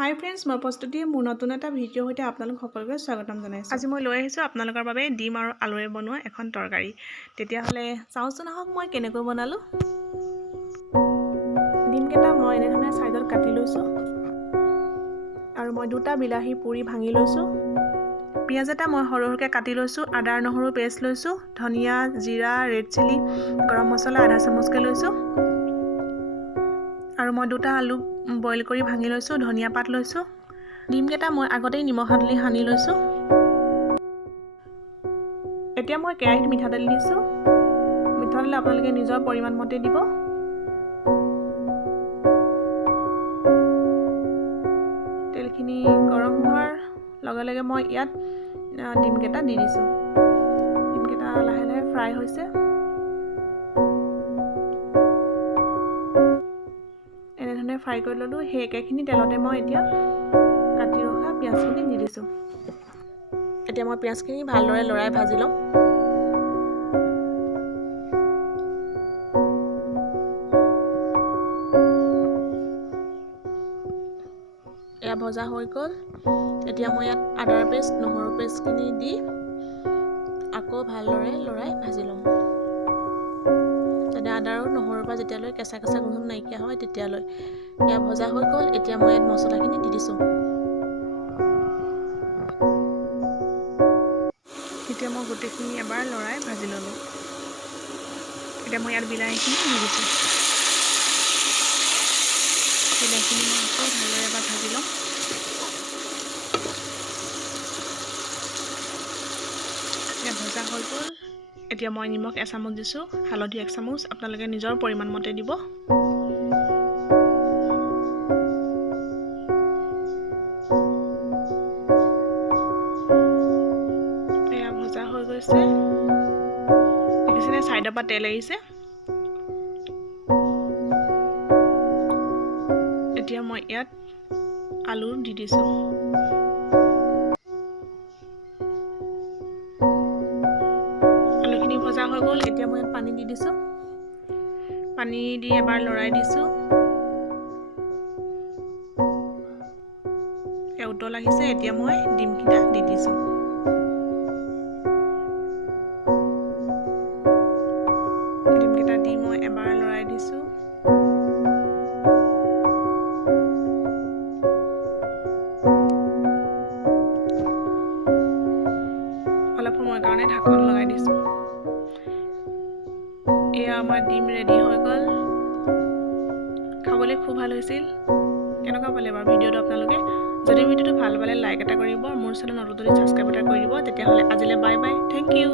হাই friends, মই প্ৰস্তুতি মোৰ নতুন এটা ভিডিঅ' সৈতে আপোনালোক সকলোকে স্বাগতম জনাইছোঁ। আজি মই লৈ আহিছোঁ আপোনালোকৰ বাবে ডিম আৰু আলুৰে বনোৱা এখন তৰকাৰী। তেতিয়াহ'লে চাওঁচোন আহক মই কেনেকৈ বনালোঁ। ডিমকেইটা মই এনেধৰণে চাইডত কাটি লৈছোঁ আৰু মই দুটা বিলাহী পুৰি ভাঙি লৈছোঁ। পিঁয়াজ এটা মই সৰু সৰুকৈ কাটি লৈছোঁ। আদা নহৰু পেষ্ট লৈছোঁ। ধনিয়া, জিৰা, ৰেড চিলি, গৰম মছলা আধা চামুচকৈ লৈছোঁ আৰু মই দুটা আলু বইল কৰি ভাঙি লৈছোঁ। ধনিয়া পাত লৈছোঁ। ডিমকেইটা মই আগতেই নিমখ হালধি সানি লৈছোঁ। এতিয়া মই কেৰাহীত মিঠাতেল দিছোঁ। মিঠাতেল আপোনালোকে নিজৰ পৰিমাণ মতে দিব। তেলখিনি গৰম হোৱাৰ লগে লগে মই ইয়াত ডিমকেইটা দি দিছোঁ। ডিমকেইটা লাহে লাহে ফ্ৰাই হৈছে। এনেধৰণে ফ্ৰাই কৰি ল'লোঁ। সেই একেখিনি তেলতে মই এতিয়া কাটি ৰখা পিঁয়াজখিনি দি দিছোঁ। এতিয়া মই পিঁয়াজখিনি ভালদৰে লৰাই ভাজি ল'ম। এয়া ভজা হৈ গ'ল। এতিয়া মই ইয়াত আদাৰ পেষ্ট, নহৰু পেষ্টখিনি দি আকৌ ভালদৰে লৰাই ভাজি ল'ম। যাতে আদা আৰু নহৰুৰ পৰা যেতিয়ালৈ কেঁচা কেঁচা গোন্ধ নাইকিয়া হয় তেতিয়ালৈ। এয়া ভজা হৈ গ'ল। এতিয়া মই ইয়াত মছলাখিনি দি দিছোঁ। এতিয়া মই গোটেইখিনি এবাৰ লৰাই ভাজি ল'লোঁ। এতিয়া মই ইয়াত বিলাহীখিনি দি দিছোঁ। বিলাহীখিনি মই আকৌ ভালদৰে এবাৰ ভাজি ল'ম। এতিয়া ভজা হৈ গ'ল। এতিয়া মই নিমখ এচামুচ দিছোঁ, হালধি 1 চামুচ। আপোনালোকে নিজৰ পৰিমাণ মতে দিব। এয়া ভজা হৈ গৈছে। দেখিছেনে চাইডৰ পৰা তেল এৰিছে। এতিয়া মই ইয়াত আলু দি দিছোঁ। আলুখিনি ভজা হৈ গ'ল। এতিয়া মই ইয়াত পানী দি দিছোঁ। পানী দি এবাৰ লৰাই দিছোঁ। উতল আহিছে। এতিয়া মই ডিমকেইটা দি দিছোঁ। ডিমকেইটা দি মই এবাৰ লৰাই দিছোঁ। অলপ সময়ৰ কাৰণে ঢাকন লগাই দিছোঁ। এয়া আমাৰ ডিম ৰেডি হৈ গ'ল। খাবলৈ খুব ভাল হৈছিল। কেনেকুৱা পালে বাৰু ভিডিঅ'টো আপোনালোকে? যদি ভিডিঅ'টো ভাল পালে লাইক এটা কৰিব। মোৰ চেনেল নতুন যদি ছাবস্ক্ৰাইব এটা কৰি দিব। তেতিয়াহ'লে আজিলৈ বাই বাই। Thank U.